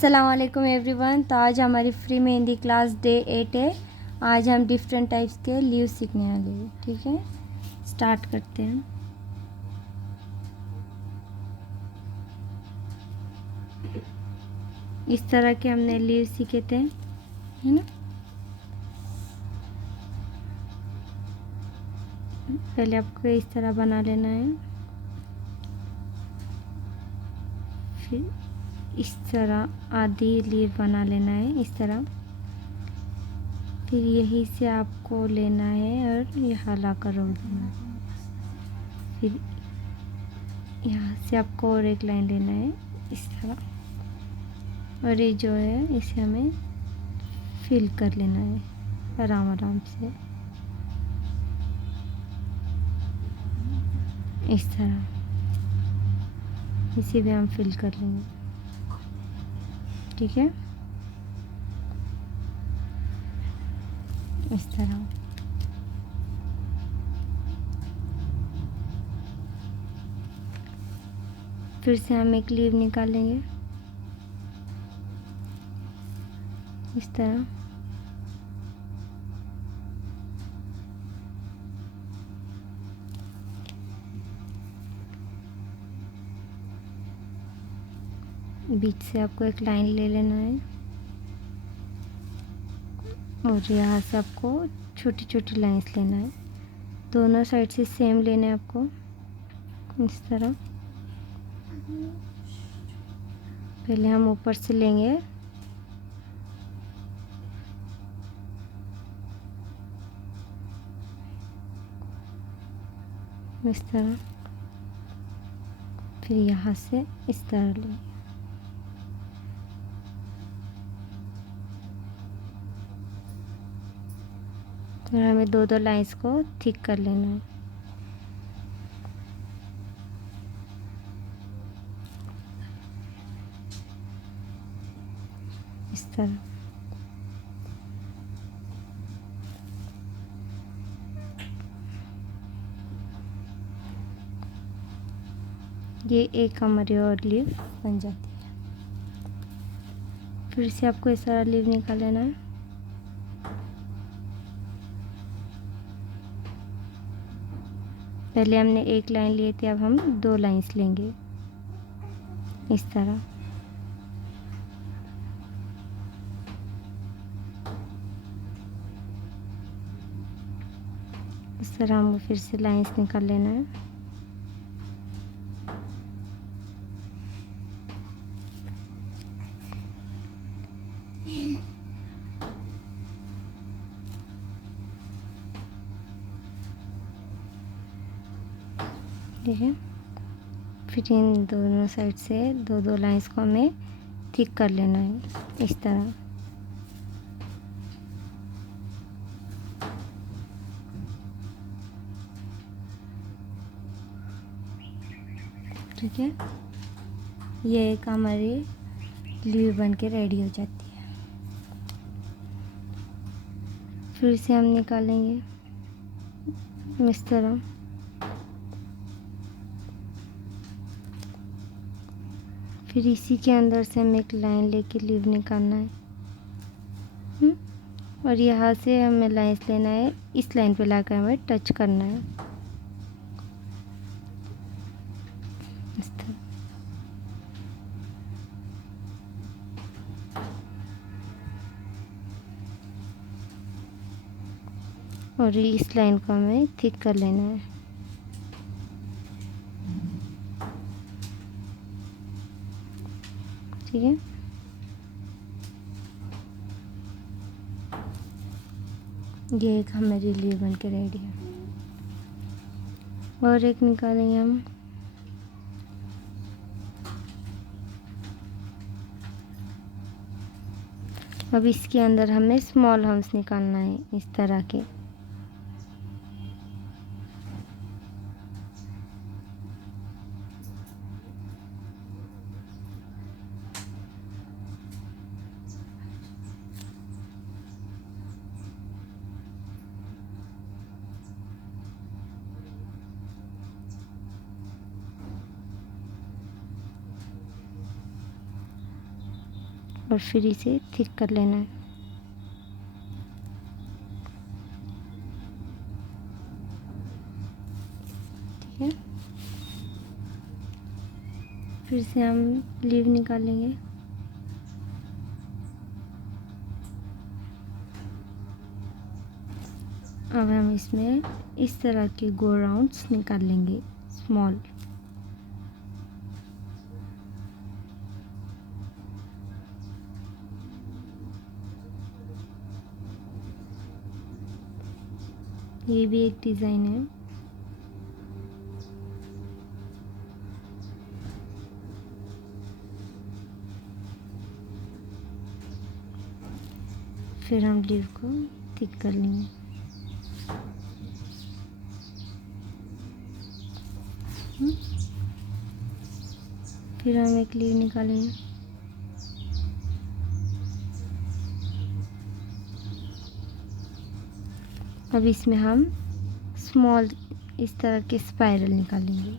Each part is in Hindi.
अस्सलाम वालेकुम एवरीवन। तो आज हमारी फ्री मेहंदी क्लास डे 8 है। आज हम डिफरेंट टाइप्स के लीव सीखने वाले हैं। ठीक है, स्टार्ट करते हैं। इस तरह के हमने लीव सीखे थे, है ना। पहले आपको इस तरह बना लेना है, फिर इस तरह आधी लीव बना लेना है इस तरह। फिर यहीं से आपको लेना है और ये हला कर रोक देना है। फिर यहाँ से आपको और एक लाइन लेना है इस तरह, और ये जो है इसे हमें फिल कर लेना है आराम आराम से इस तरह। इसे भी हम फिल कर लेंगे। ठीक है, इस तरह। फिर से हम एक लीव निकालेंगे इस तरह। बीच से आपको एक लाइन ले लेना है और यहाँ से आपको छोटी छोटी लाइंस लेना है। दोनों साइड से सेम लेना है आपको इस तरह। पहले हम ऊपर से लेंगे, इस तरह। फिर यहाँ से इस तरह लेंगे। और हमें दो दो लाइंस को थिक कर लेना है इस तरह। ये एक हमारी और लीव बन जाती है। फिर से आपको इस तरह लीव निकाल लेना है। पहले हमने एक लाइन लिए थे, अब हम दो लाइंस लेंगे इस तरह। इस तरह हमको फिर से लाइंस निकाल लेना है। ठीक है, फिर इन दोनों साइड से दो दो लाइंस को हमें थिक कर लेना है इस तरह। ठीक है, ये एक हमारी लीव बन के रेडी हो जाती है। फिर से हम निकालेंगे इस तरह। फिर इसी के अंदर से हमें एक लाइन लेके लीव निकालना है। और यहाँ से हमें लाइंस लेना है, इस लाइन पे लाकर हमें टच करना है इस तरह। और इस लाइन को हमें थिक कर लेना है। ठीक है, ये एक हमारी लीव बन के रेडी है। और एक निकालेंगे हम। अब इसके अंदर हमें स्मॉल हम्स निकालना है इस तरह के। और फिर इसे थिक कर लेना है। ठीक है, फिर से हम लीव निकालेंगे। अब हम इसमें इस तरह के गो राउंड्स निकाल लेंगे स्मॉल। ये भी एक डिज़ाइन है। फिर हम लीव को थिक कर लेंगे। फिर हम एक लीव निकालेंगे। अब इसमें हम स्मॉल इस तरह के स्पाइरल निकालेंगे।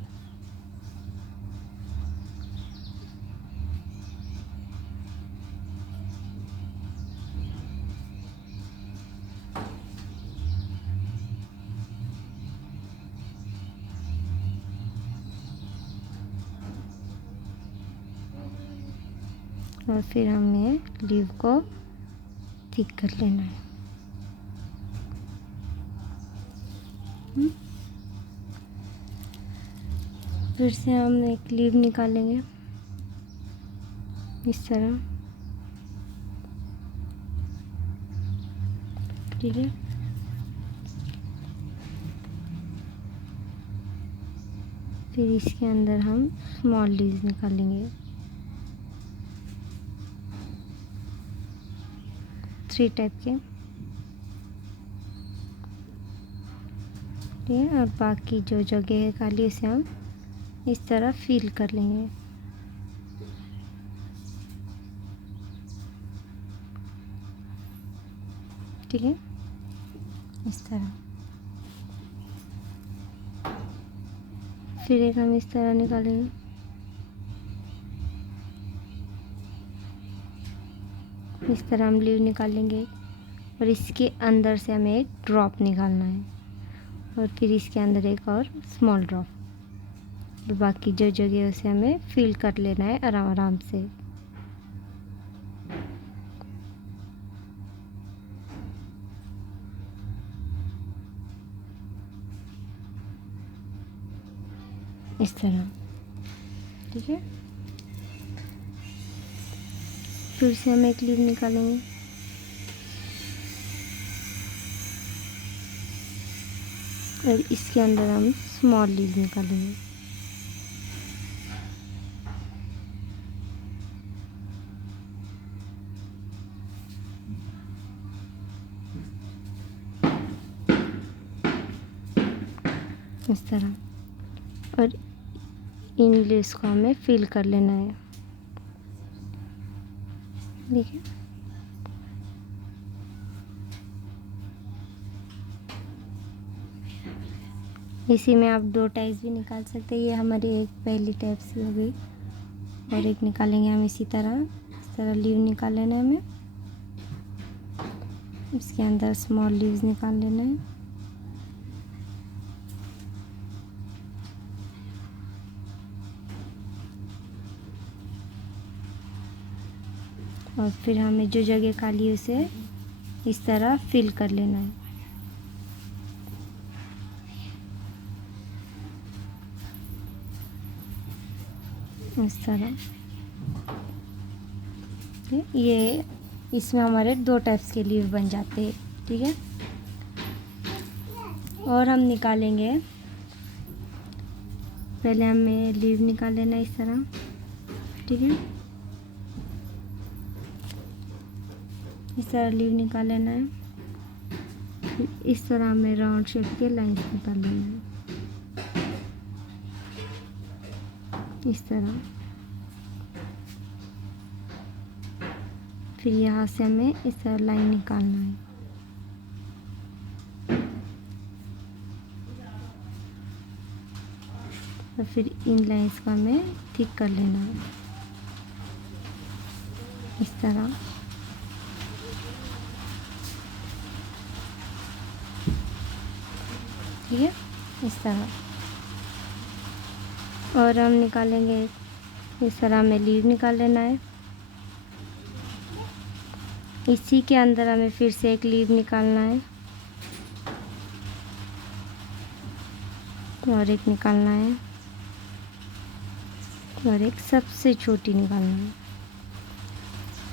और फिर हमें लीव को थिक कर लेना है। फिर से हम एक लीव निकालेंगे इस तरह। ठीक है, फिर इसके अंदर हम स्मॉल लीव्स निकालेंगे 3 टाइप के। ठीक है, और बाकी जो जगह है खाली उसे हम इस तरह फिल कर लेंगे। ठीक है, इस तरह। फिर एक हम इस तरह निकालेंगे। इस तरह हम लीव निकालेंगे और इसके अंदर से हमें एक ड्रॉप निकालना है और फिर इसके अंदर एक और स्मॉल ड्रॉप। और बाकी जो जगह है उसे हमें फिल कर लेना है आराम आराम से। इस तरह। ठीक है, फिर से हम एक लीव निकालेंगे। और इसके अंदर हम स्मॉल लीव निकालेंगे। इस तरह। और इन लीव्स को हमें फिल कर लेना है। देखिए, इसी में आप 2 टाइप्स भी निकाल सकते हैं। ये हमारी एक पहली टाइप सी हो गई। और एक निकालेंगे हम इस तरह लीव निकाल लेना है हमें। इसके अंदर स्मॉल लीव्स निकाल लेना है। और फिर हमें जो जगह खाली है उसे इस तरह फिल कर लेना है। इस तरह। ये इसमें हमारे 2 टाइप्स के लीव बन जाते हैं। ठीक है, और हम निकालेंगे। पहले हमें लीव निकाल लेना है इस तरह। ठीक है, इस तरह लीव निकाल लेना है। फिर इस तरह हमें राउंड शेप के लाइंस निकाल लेना है इस तरह। फिर यहाँ से हमें इस तरह लाइन निकालना है। और फिर इन लाइंस को हमें थिक कर लेना है। इस तरह। ठीक है, इस तरह। और हम निकालेंगे, इस तरह हमें लीव निकाल लेना है। इसी के अंदर हमें फिर से एक लीव निकालना है और एक निकालना है और एक सबसे छोटी निकालना है।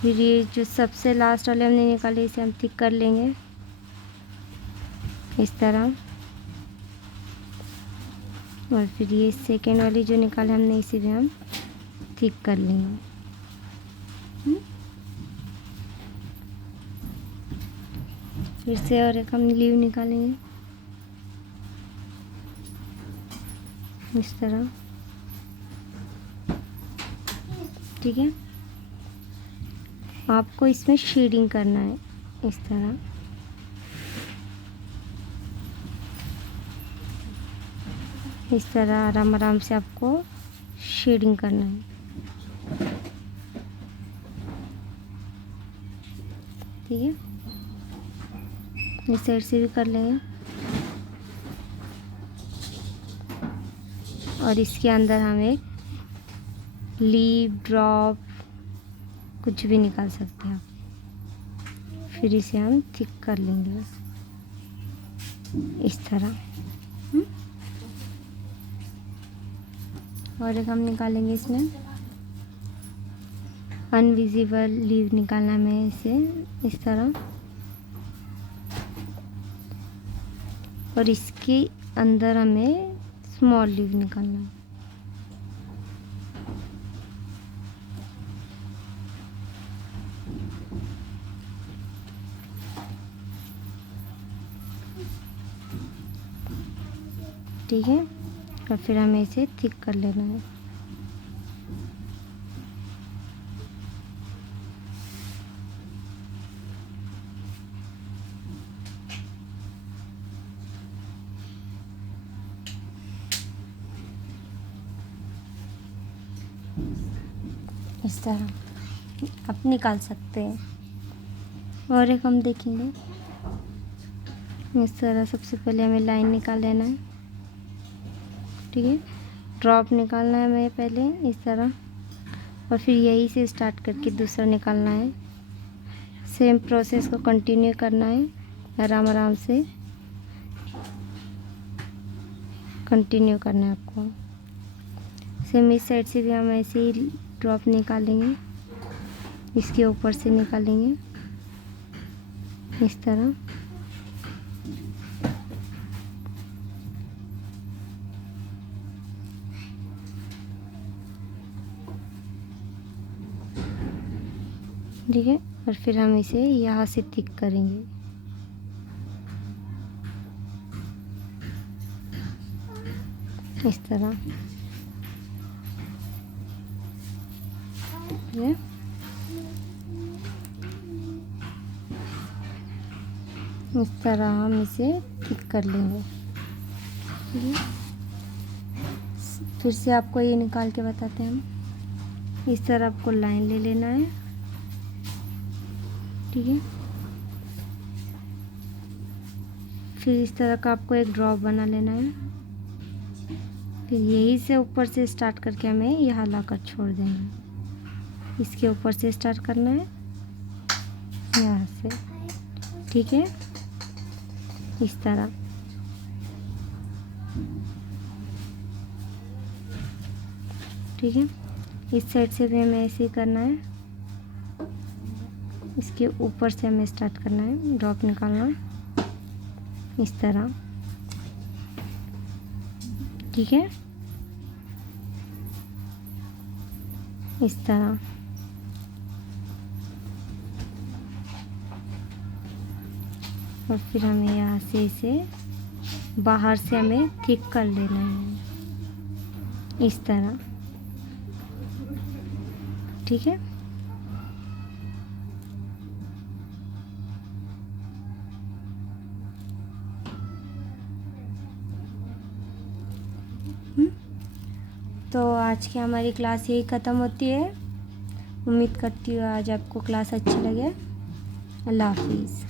फिर ये जो सबसे लास्ट वाले हमने निकाले इसे हम थिक कर लेंगे इस तरह। और फिर ये सेकेंड वाली जो निकाले हमने इसी में हम थिक कर लेंगे। फिर से और एक हम लीव निकालेंगे इस तरह। ठीक है, आपको इसमें शेडिंग करना है इस तरह। इस तरह आराम आराम से आपको शेडिंग करना है। ठीक है, इस साइड से भी कर लेंगे। और इसके अंदर हम एक लीव, ड्रॉप, कुछ भी निकाल सकते हैं आप। फिर इसे हम थिक कर लेंगे इस तरह। और एक हम निकालेंगे इसमें अनविजिबल लीव निकालना है इसे इस तरह। और इसके अंदर हमें स्मॉल लीव निकालना है। ठीक है, और फिर हमें इसे थिक कर लेना है। इस तरह आप निकाल सकते हैं। और एक हम देखेंगे इस तरह। सबसे पहले हमें लाइन निकाल लेना है। ठीक है, ड्रॉप निकालना है हमें पहले इस तरह। और फिर यही से स्टार्ट करके दूसरा निकालना है। सेम प्रोसेस को कंटिन्यू करना है, आराम आराम से कंटिन्यू करना है आपको। सेम इस साइड से भी हम ऐसे ही ड्रॉप निकालेंगे, इसके ऊपर से निकालेंगे इस तरह। ठीक है, और फिर हम इसे यहाँ से थिक करेंगे इस तरह। ये इस तरह हम इसे थिक कर लेंगे। ठीक है, फिर से आपको ये निकाल के बताते हैं हम। इस तरह आपको लाइन ले लेना है। ठीक है, फिर इस तरह का आपको एक ड्रॉप बना लेना है। फिर यही से ऊपर से स्टार्ट करके हमें यहाँ लाकर छोड़ देना है। इसके ऊपर से स्टार्ट करना है यहाँ से। ठीक है, इस तरह। ठीक है, इस साइड से भी हमें ऐसे ही करना है। इसके ऊपर से हमें स्टार्ट करना है, ड्रॉप निकालना इस तरह। ठीक है, इस तरह। और फिर हमें यहाँ से इसे बाहर से हमें थिक कर लेना है इस तरह। ठीक है, तो आज की हमारी क्लास यही ख़त्म होती है। उम्मीद करती हूँ आज आपको क्लास अच्छी लगे। अल्लाह हाफिज़।